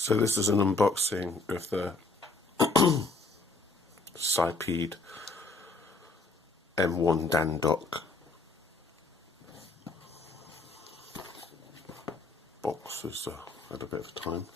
So this is an unboxing of the Sipeed M1 Dan dock box. Has had a bit of time.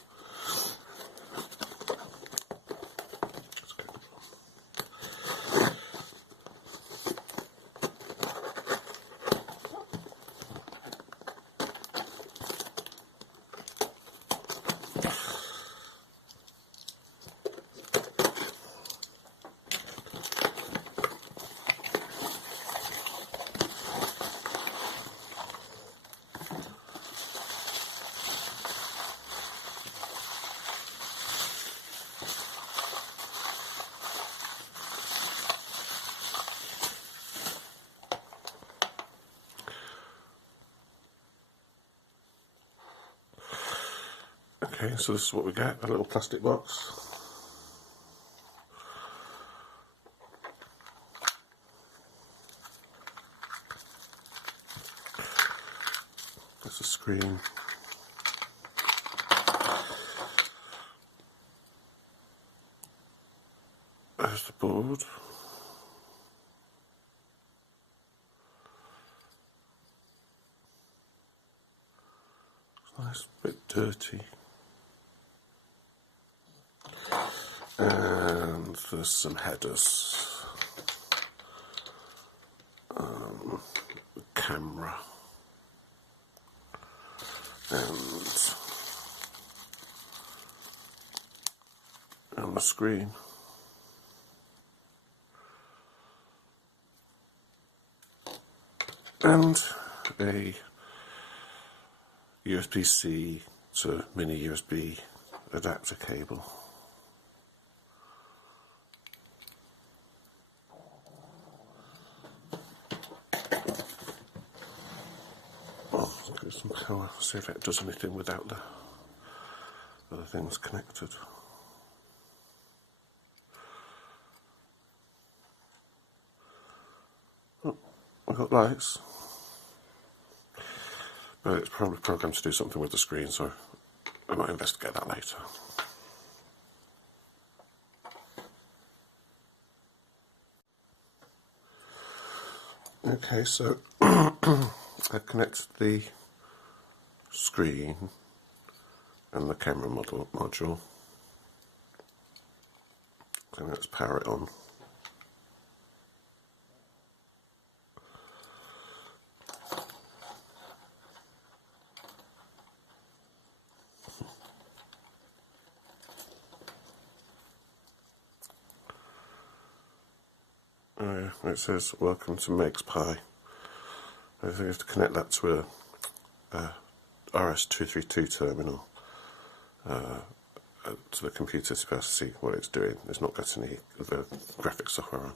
Okay, so this is what we get, a little plastic box. That's a screen. There's the board. It's nice, a bit dirty. And there's some headers. The camera. And the screen. And a USB-C to mini USB adapter cable. Oh, let's give it some power, see if it does anything without the other things connected. Oh, I've got lights. But it's probably programmed to do something with the screen, so I might investigate that later. Okay, so I've connected the screen and the camera module. So let's power it on. It says welcome to MAIX Pi. I think I have to connect that to a RS-232 terminal to the computer to be able to see what it's doing. It's not got any of the graphics software on.